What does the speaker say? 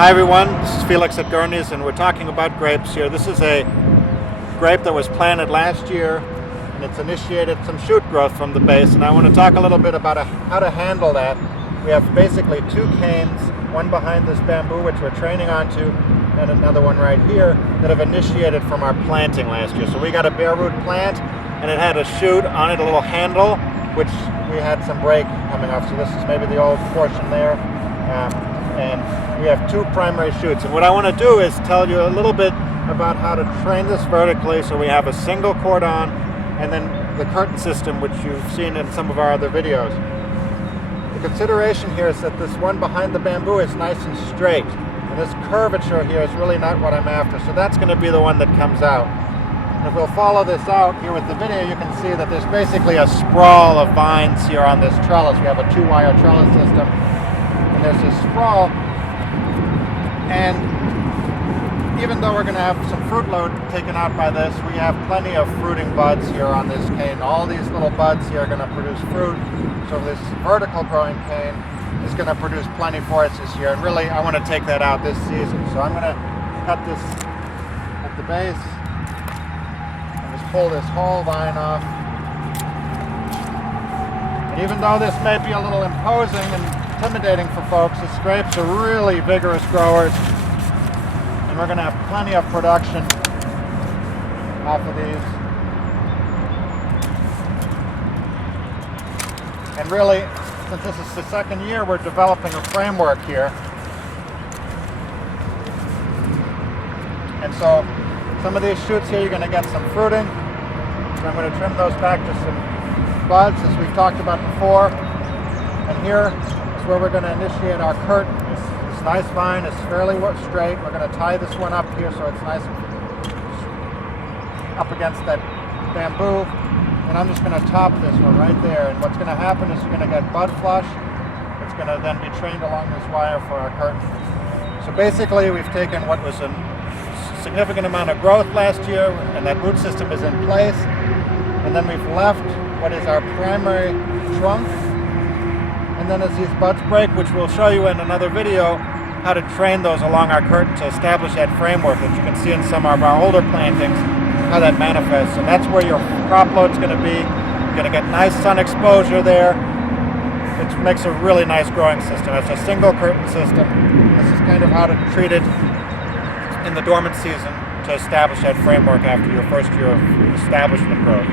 Hi everyone, this is Felix at Gurney's and we're talking about grapes here. This is a grape that was planted last year and it's initiated some shoot growth from the base, and I want to talk a little bit about how to handle that. We have basically two canes, one behind this bamboo which we're training onto and another one right here that have initiated from our planting last year. So we got a bare root plant and it had a shoot on it, a little handle, which we had some break coming off. So this is maybe the old portion there. And we have two primary shoots. And what I want to do is tell you a little bit about how to train this vertically so we have a single cordon and then the curtain system, which you've seen in some of our other videos. The consideration here is that this one behind the bamboo is nice and straight. And this curvature here is really not what I'm after. So that's going to be the one that comes out. And if we'll follow this out here with the video, you can see that there's basically a sprawl of vines here on this trellis. We have a 2-wire trellis system. And there's this sprawl, and even though we're going to have some fruit load taken out by this, we have plenty of fruiting buds here on this cane. All these little buds here are going to produce fruit, so this vertical growing cane is going to produce plenty for us this year. And really, I want to take that out this season. So I'm going to cut this at the base and just pull this whole vine off. And even though this may be a little imposing and intimidating for folks, these grapes are really vigorous growers, and we're going to have plenty of production off of these. And really, since this is the second year, we're developing a framework here. And so some of these shoots here, you're going to get some fruiting. So I'm going to trim those back to some buds, as we've talked about before. And here where we're going to initiate our curtain. This nice vine is fairly straight. We're going to tie this one up here so it's nice up against that bamboo. And I'm just going to top this one right there. And what's going to happen is you're going to get bud flush. It's going to then be trained along this wire for our curtain. So basically we've taken what was a significant amount of growth last year, and that root system is in place. And then we've left what is our primary trunk. And then as these buds break, which we'll show you in another video, how to train those along our curtain to establish that framework that you can see in some of our older plantings, how that manifests. And that's where your crop load's going to be. You're going to get nice sun exposure there. It makes a really nice growing system. It's a single curtain system. This is kind of how to treat it in the dormant season to establish that framework after your first year of establishment growth.